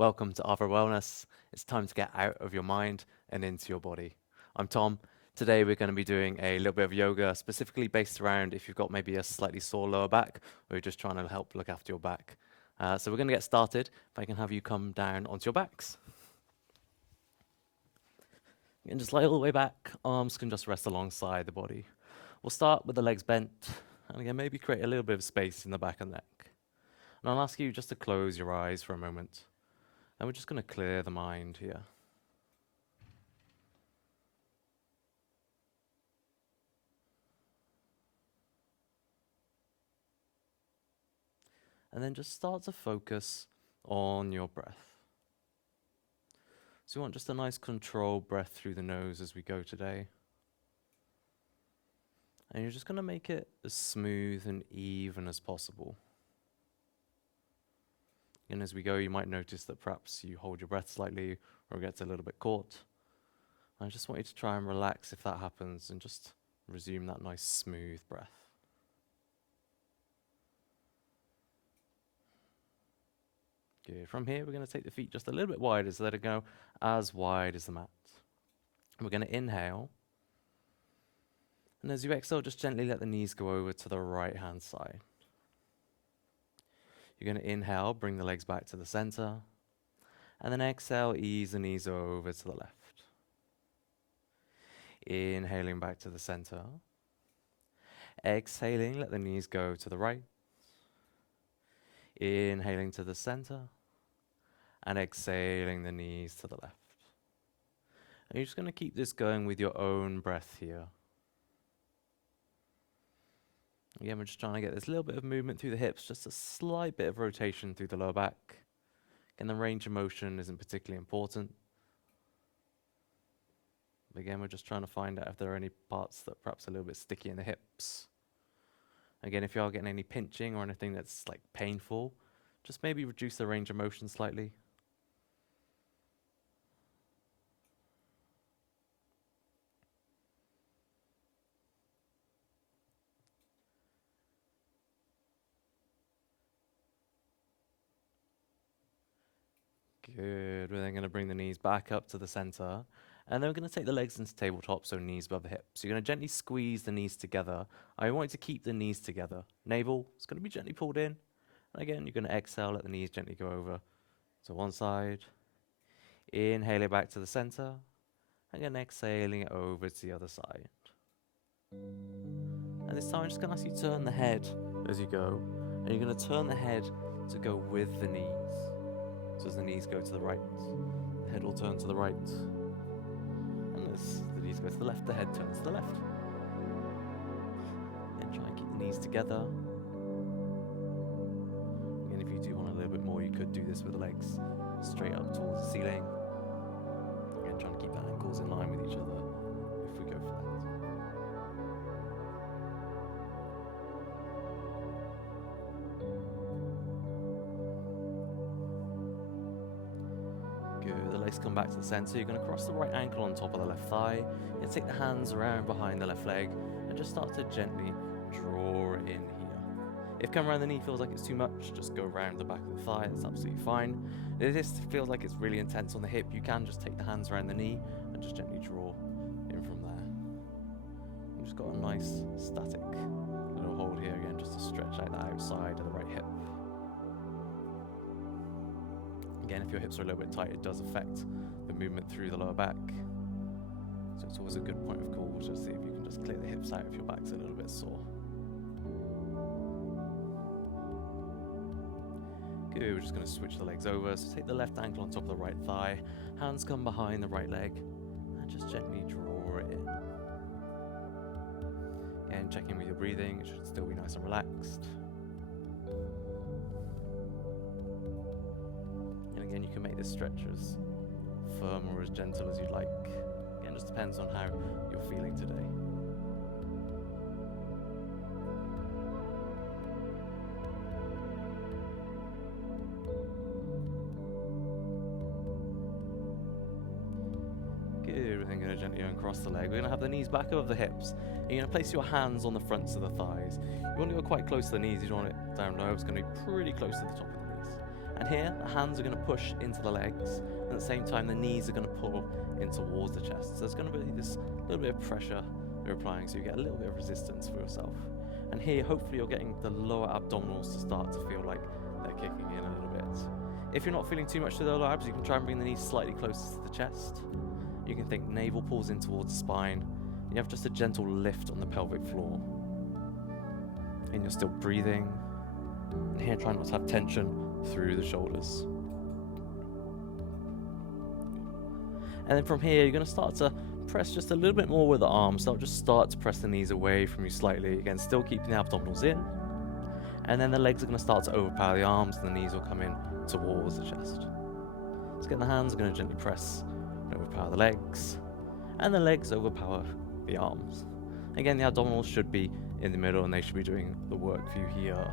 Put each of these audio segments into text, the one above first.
Welcome to Other Wellness. It's time to get out of your mind and into your body. I'm Tom. Today we're going to be doing a little bit of yoga, specifically based around if you've got maybe a slightly sore lower back or you're just trying to help look after your back. So we're going to get started. If I can have you come down onto your backs. You can just lay all the way back. Arms can just rest alongside the body. We'll start with the legs bent. And again, maybe create a little bit of space in the back and neck. And I'll ask you just to close your eyes for a moment. And we're just going to clear the mind here. And then just start to focus on your breath. So you want just a nice controlled breath through the nose as we go today. And you're just going to make it as smooth and even as possible. And as we go, you might notice that perhaps you hold your breath slightly or it gets a little bit caught. I just want you to try and relax if that happens and just resume that nice smooth breath. Good. From here, we're going to take the feet just a little bit wider so that it go as wide as the mat. And we're going to inhale. And as you exhale, just gently let the knees go over to the right-hand side. You're going to inhale, bring the legs back to the center. And then exhale, ease the knees over to the left. Inhaling back to the center. Exhaling, let the knees go to the right. Inhaling to the center. And exhaling the knees to the left. And you're just going to keep this going with your own breath here. Again, we're just trying to get this little bit of movement through the hips, just a slight bit of rotation through the lower back. Again, the range of motion isn't particularly important. Again, we're just trying to find out if there are any parts that perhaps are a little bit sticky in the hips. Again, if you are getting any pinching or anything that's like painful, just maybe reduce the range of motion slightly. Good. We're then going to bring the knees back up to the center. And then we're going to take the legs into tabletop, so knees above the hips. You're going to gently squeeze the knees together. I want you to keep the knees together. Navel is going to be gently pulled in. And again, you're going to exhale, let the knees gently go over to one side. Inhale it back to the center. Again, exhaling it over to the other side. And this time, I'm just going to ask you to turn the head as you go. And you're going to turn the head to go with the knees. So as the knees go to the right, the head will turn to the right. And as the knees go to the left, the head turns to the left. And try and keep the knees together. Again, if you do want a little bit more, you could do this with the legs straight up towards the ceiling. Again, trying to keep the ankles in line with each other if we go for that. Good. The legs come back to the center. You're going to cross the right ankle on top of the left thigh. You take the hands around behind the left leg and just start to gently draw it in here. If coming around the knee feels like it's too much, just go around the back of the thigh. That's absolutely fine. If this feels like it's really intense on the hip, you can just take the hands around the knee and just gently draw in from there. You've just got a nice static little hold here again, just to stretch out the outside of the right hip. Again, if your hips are a little bit tight, it does affect the movement through the lower back. So it's always a good point of call to see if you can just clear the hips out if your back's a little bit sore. Good, we're just going to switch the legs over. So take the left ankle on top of the right thigh, hands come behind the right leg, and just gently draw it in. Again, checking with your breathing, it should still be nice and relaxed. Again, you can make this stretch as firm or as gentle as you'd like. Again, just depends on how you're feeling today. Good, we're then going to gently uncross the leg. We're going to have the knees back above the hips. And you're going to place your hands on the fronts of the thighs. You want to go quite close to the knees. You don't want it down low. It's going to be pretty close to the top of the knees. And here, the hands are going to push into the legs, and at the same time, the knees are going to pull in towards the chest. So there's going to be this little bit of pressure you're applying, so you get a little bit of resistance for yourself. And here, hopefully, you're getting the lower abdominals to start to feel like they're kicking in a little bit. If you're not feeling too much to the lower abs, you can try and bring the knees slightly closer to the chest. You can think navel pulls in towards the spine. You have just a gentle lift on the pelvic floor. And you're still breathing. And here, try not to have tension through the shoulders. And then from here, you're going to start to press just a little bit more with the arms. So just start to press the knees away from you slightly. Again, still keeping the abdominals in. And then the legs are going to start to overpower the arms, and the knees will come in towards the chest. So again, the hands are going to gently press and overpower the legs. And the legs overpower the arms. Again, the abdominals should be in the middle, and they should be doing the work for you here.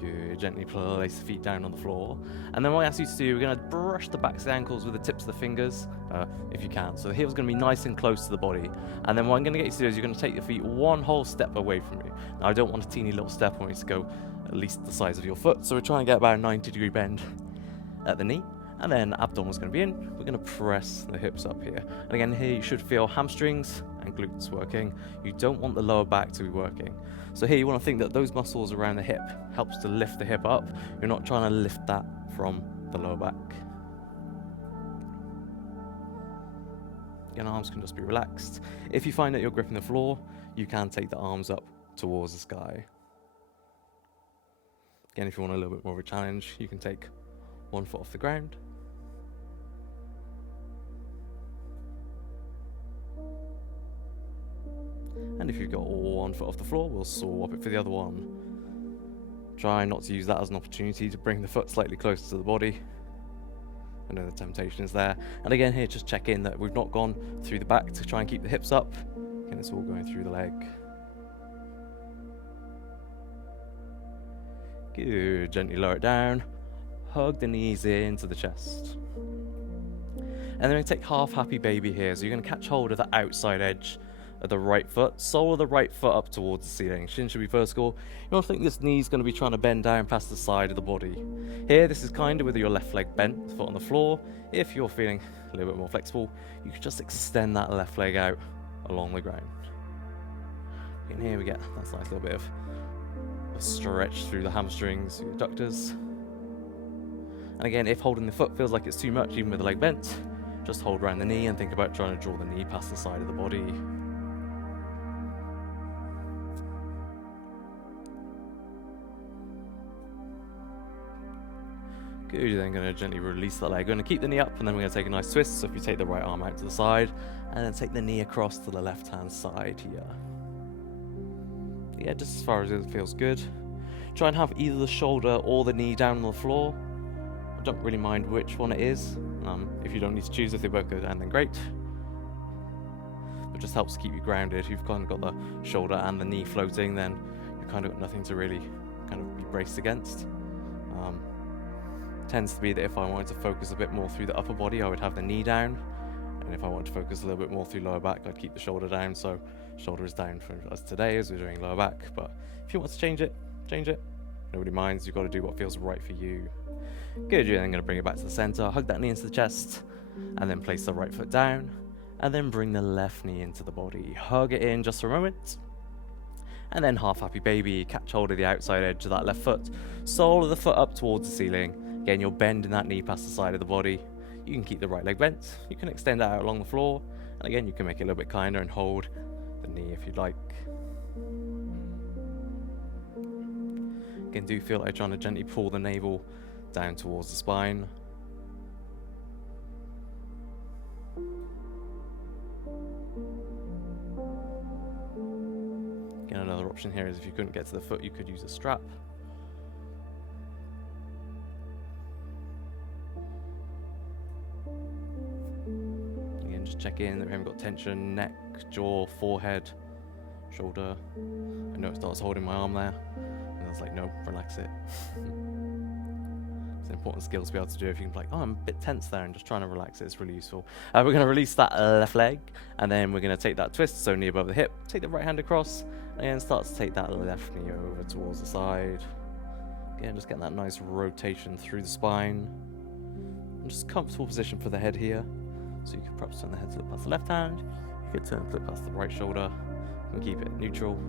Good. Gently place the feet down on the floor. And then what I ask you to do, we're going to brush the backs of the ankles with the tips of the fingers, if you can. So the heel's going to be nice and close to the body. And then what I'm going to get you to do is you're going to take your feet one whole step away from you. Now, I don't want a teeny little step. I want you to go at least the size of your foot. So we're trying to get about a 90-degree bend at the knee. And then abdominal's going to be in. We're going to press the hips up here. And again, here you should feel hamstrings and glutes working. You don't want the lower back to be working. So here you want to think that those muscles around the hip helps to lift the hip up. You're not trying to lift that from the lower back. Your arms can just be relaxed. If you find that you're gripping the floor, you can take the arms up towards the sky. Again, if you want a little bit more of a challenge, you can take one foot off the ground. And if you've got one foot off the floor, we'll swap it for the other one. Try not to use that as an opportunity to bring the foot slightly closer to the body. I know the temptation is there. And again, here, just check in that we've not gone through the back to try and keep the hips up. Again, it's all going through the leg. Good. Gently lower it down. Hug the knees into the chest. And then we're going to take half happy baby here. So you're going to catch hold of the outside edge of the right foot, sole of the right foot up towards the ceiling. Shin should be vertical. You want to think this knee's going to be trying to bend down past the side of the body. Here, this is kind of with your left leg bent, the foot on the floor. If you're feeling a little bit more flexible, you can just extend that left leg out along the ground. And here we get that nice little bit of a stretch through the hamstrings, your adductors. And again, if holding the foot feels like it's too much, even with the leg bent, just hold around the knee and think about trying to draw the knee past the side of the body. Good, you're then going to gently release that leg. We're going to keep the knee up, and then we're going to take a nice twist. So if you take the right arm out to the side, and then take the knee across to the left-hand side here. Yeah, just as far as it feels good. Try and have either the shoulder or the knee down on the floor. I don't really mind which one it is. If you don't need to choose, if they both go down, then great. It just helps to keep you grounded. If you've kind of got the shoulder and the knee floating, then you've kind of got nothing to really kind of be braced against. Tends to be that if I wanted to focus a bit more through the upper body, I would have the knee down. And if I wanted to focus a little bit more through lower back, I'd keep the shoulder down. So shoulder is down for us today as we're doing lower back. But if you want to change it, change it. Nobody minds. You've got to do what feels right for you. Good. You're then going to bring it back to the center. Hug that knee into the chest. And then place the right foot down. And then bring the left knee into the body. Hug it in just for a moment. And then half happy baby. Catch hold of the outside edge of that left foot. Sole of the foot up towards the ceiling. Again, you're bending that knee past the side of the body. You can keep the right leg bent. You can extend it out along the floor. And again, you can make it a little bit kinder and hold the knee if you'd like. Again, do feel like trying to gently pull the navel down towards the spine. Again, another option here is if you couldn't get to the foot, you could use a strap. Just check in that we haven't got tension, neck, jaw, forehead, shoulder. I noticed I was holding my arm there, and I was like, no, relax it. It's an important skill to be able to do. If you can be like, oh, I'm a bit tense there, and just trying to relax it, it's really useful. We're going to release that left leg, and then we're going to take that twist, so knee above the hip, take the right hand across, and start to take that left knee over towards the side. Again, just getting that nice rotation through the spine. And just comfortable position for the head here. So you can perhaps turn the head to look past the left hand, you could turn to look past the right shoulder, and keep it neutral.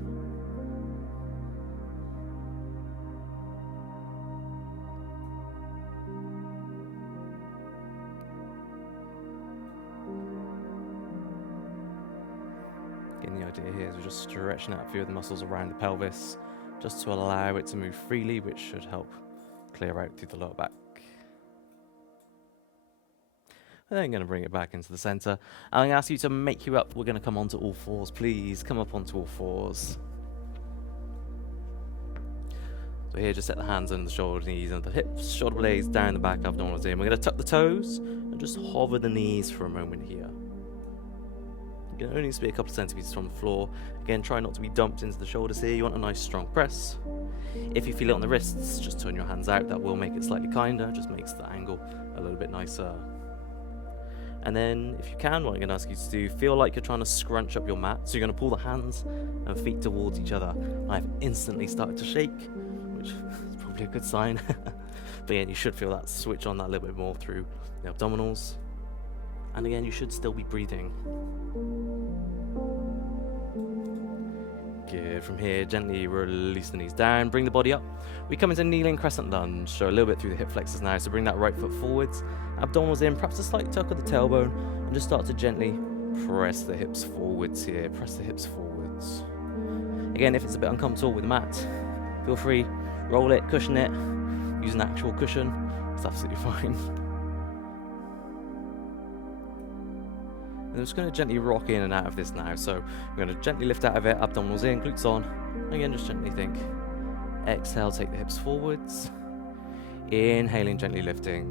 Again, the idea here is we're just stretching out a few of the muscles around the pelvis, just to allow it to move freely, which should help clear out through the lower back. And then I'm going to bring it back into the center. I'm going to ask you to make you up. We're going to come onto all fours, please. Come up onto all fours. So here, just set the hands under the shoulder, knees under the hips, shoulder blades down the back, abdominals in. We're going to tuck the toes and just hover the knees for a moment here. It only needs to be a couple of centimeters from the floor. Again, try not to be dumped into the shoulders here. You want a nice strong press. If you feel it on the wrists, just turn your hands out. That will make it slightly kinder, just makes the angle a little bit nicer. And then, if you can, what I'm going to ask you to do, feel like you're trying to scrunch up your mat. So you're going to pull the hands and feet towards each other. I've instantly started to shake, which is probably a good sign. But again, you should feel that switch on that a little bit more through the abdominals. And again, you should still be breathing. Good. From here, gently release the knees down, bring the body up. We come into kneeling crescent lunge, so a little bit through the hip flexors now. So bring that right foot forwards, abdominals in, perhaps a slight tuck of the tailbone, and just start to gently press the hips forwards here. Press the hips forwards. Again, if it's a bit uncomfortable with the mat, feel free, roll it, cushion it, use an actual cushion. It's absolutely fine. I'm just going to gently rock in and out of this now. So we're going to gently lift out of it, abdominals in, glutes on. Again, just gently think. Exhale, take the hips forwards. Inhaling, gently lifting.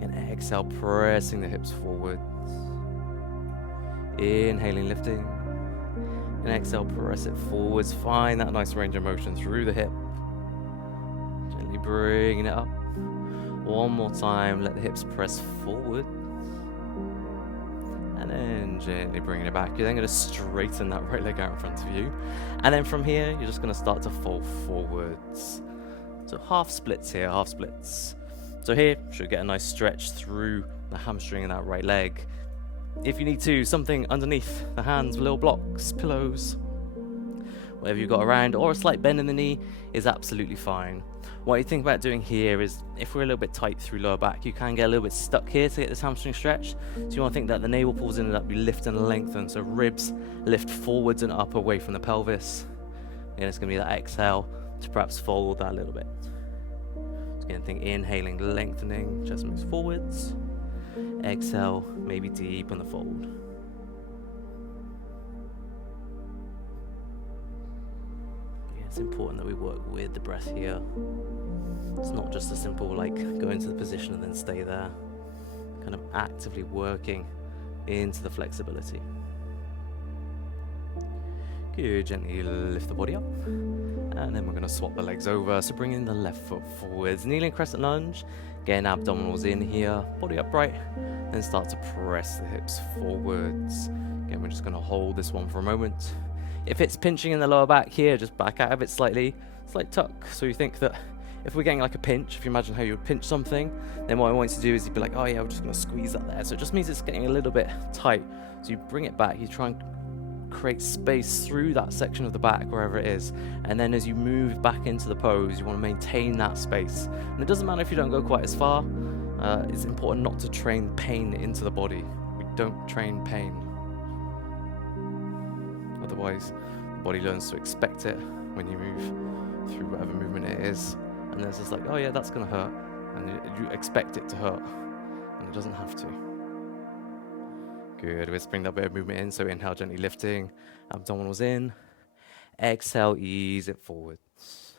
And exhale, pressing the hips forwards. Inhaling, lifting. And exhale, press it forwards. Find that nice range of motion through the hip. Gently bringing it up. One more time, let the hips press forward. And then gently bringing it back. You're then going to straighten that right leg out in front of you. And then from here, you're just going to start to fold forwards. So half splits here, half splits. So here, should get a nice stretch through the hamstring in that right leg. If you need to, something underneath the hands, little blocks, pillows, whatever you've got around, or a slight bend in the knee is absolutely fine. What you think about doing here is, if we're a little bit tight through lower back, you can get a little bit stuck here to get this hamstring stretch. So you want to think that the navel pulls in and that we lift and lengthen. So ribs lift forwards and up away from the pelvis. And it's going to be that exhale to perhaps fold that a little bit. So again, think inhaling, lengthening, chest moves forwards. Exhale, maybe deepen the fold. It's important that we work with the breath here. It's not just a simple like go into the position and then stay there. Kind of actively working into the flexibility. Good, gently lift the body up. And then we're going to swap the legs over. So bring in the left foot forwards, kneeling crescent lunge. Again, abdominals in here, body upright. Then start to press the hips forwards. Again, we're just going to hold this one for a moment. If it's pinching in the lower back here, just back out of it slightly. Slight tuck. So you think that if we're getting like a pinch, if you imagine how you would pinch something, then what I want you to do is you'd be like, oh yeah, we're just going to squeeze that there. So it just means it's getting a little bit tight. So you bring it back, you try and create space through that section of the back, wherever it is. And then as you move back into the pose, you want to maintain that space. And it doesn't matter if you don't go quite as far. It's important not to train pain into the body. We don't train pain. Otherwise, the body learns to expect it when you move through whatever movement it is. And then it's just like, oh yeah, that's going to hurt. And you expect it to hurt. And it doesn't have to. Good. Let's bring that bit of movement in. So inhale, gently lifting. Abdominals in. Exhale, ease it forwards.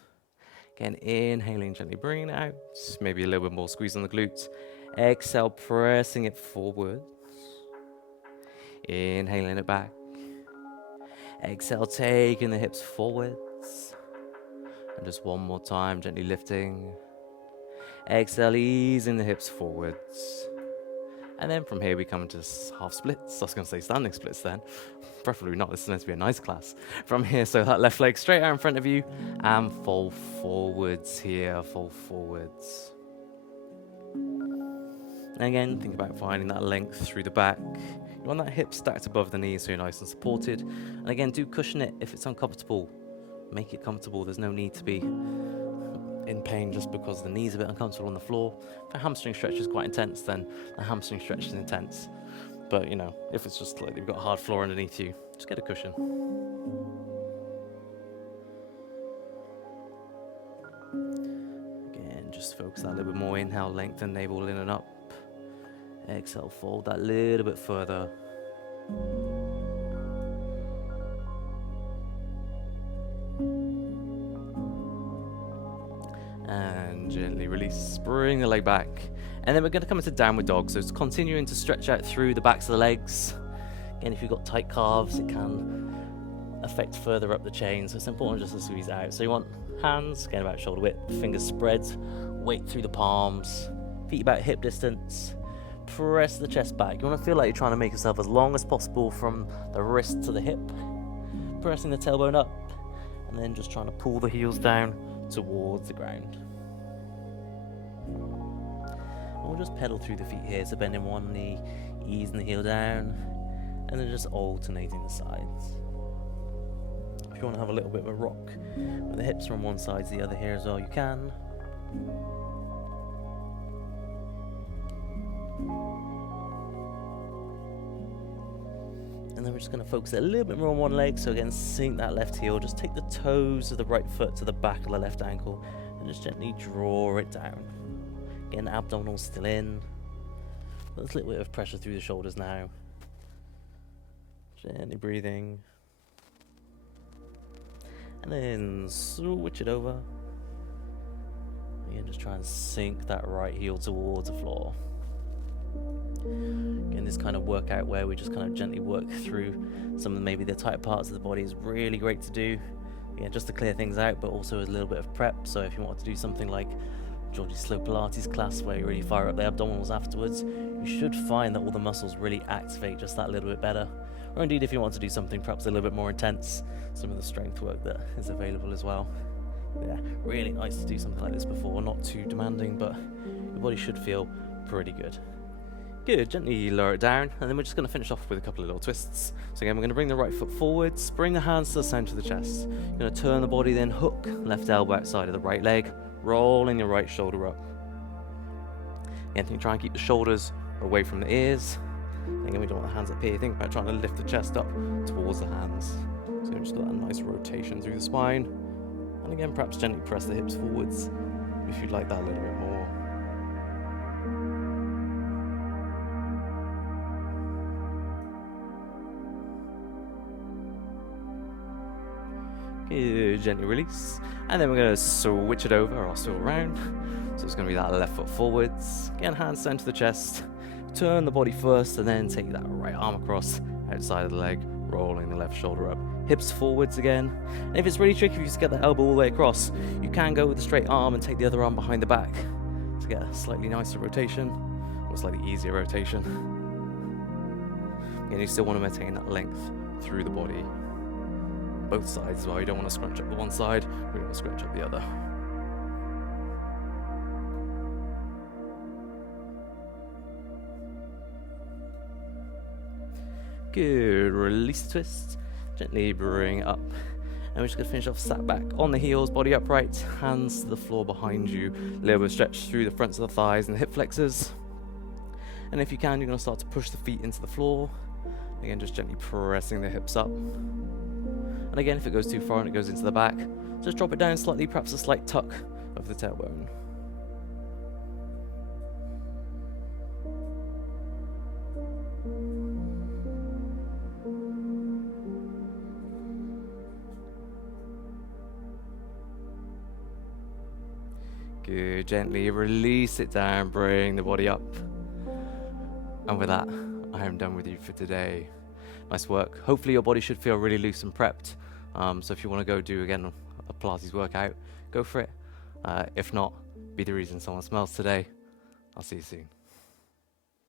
Again, inhaling, gently bringing it out. Maybe a little bit more squeeze on the glutes. Exhale, pressing it forwards. Inhaling it back. Exhale, taking the hips forwards. And just one more time, gently lifting. Exhale, easing the hips forwards. And then from here we come into half splits. I was going to say standing splits then. Preferably not, this is meant to be a nice class. From here, so that left leg straight out in front of you, and fall forwards here, fall forwards. And again, think about finding that length through the back. You want that hip stacked above the knees so you're nice and supported. And again, do cushion it if it's uncomfortable. Make it comfortable, there's no need to be in pain just because the knee's a bit uncomfortable on the floor. If a hamstring stretch is quite intense, then the hamstring stretch is intense. But, you know, if it's just like you've got a hard floor underneath you, just get a cushion. Again, just focus that a little bit more. Inhale, lengthen navel in and up. Exhale, fold that little bit further. And gently release, bring the leg back. And then we're going to come into downward dog. So it's continuing to stretch out through the backs of the legs. Again, if you've got tight calves, it can affect further up the chain. So it's important just to squeeze out. So you want hands, again about shoulder width, fingers spread, weight through the palms, feet about hip distance. Press the chest back. You want to feel like you're trying to make yourself as long as possible from the wrist to the hip. Pressing the tailbone up, and then just trying to pull the heels down towards the ground. And we'll just pedal through the feet here, so bending one knee, easing the heel down, and then just alternating the sides. If you want to have a little bit of a rock with the hips from one side to the other here as well, you can. And then we're just going to focus a little bit more on one leg. So again, sink that left heel. Just take the toes of the right foot to the back of the left ankle and just gently draw it down. Again, abdominals still in. There's a little bit of pressure through the shoulders now. Gently breathing. And then switch it over. Again, just try and sink that right heel towards the floor. Again, this kind of workout where we just kind of gently work through some of maybe the tight parts of the body is really great to do. Yeah, just to clear things out, but also a little bit of prep. So if you want to do something like Georgie's Slow Pilates class where you really fire up the abdominals afterwards, you should find that all the muscles really activate just that little bit better. Or indeed, if you want to do something perhaps a little bit more intense, some of the strength work that is available as well. Yeah, really nice to do something like this before, not too demanding, but your body should feel pretty good. Good, gently lower it down, and then we're just going to finish off with a couple of little twists. So again, we're going to bring the right foot forwards, bring the hands to the center of the chest. You're going to turn the body, then hook left elbow outside of the right leg, rolling your right shoulder up. Again, try and keep the shoulders away from the ears. Again, we don't want the hands up here. Think about trying to lift the chest up towards the hands. So you've just got that nice rotation through the spine. And again, perhaps gently press the hips forwards if you'd like that a little bit more. Good, gently release. And then we're going to switch it over, or swirl around. So it's going to be that left foot forwards. Again, hands center the chest. Turn the body first, and then take that right arm across outside of the leg, rolling the left shoulder up. Hips forwards again. And if it's really tricky for you to get the elbow all the way across, you can go with the straight arm and take the other arm behind the back to get a slightly nicer rotation, or a slightly easier rotation. Again, you still want to maintain that length through the body. Both sides as well. You don't want to scrunch up the one side, you don't want to scrunch up the other. Good, release the twist, gently bring it up. And we're just going to finish off sat back on the heels, body upright, hands to the floor behind you, a little bit of stretch through the fronts of the thighs and the hip flexors. And if you can, you're going to start to push the feet into the floor. Again, just gently pressing the hips up. And again, if it goes too far and it goes into the back, just drop it down slightly, perhaps a slight tuck of the tailbone. Good, gently release it down, bring the body up. And with that, I am done with you for today. Nice work. Hopefully your body should feel really loose and prepped. So if you want to go do, again, a Pilates workout, go for it. If not, be the reason someone smells today. I'll see you soon.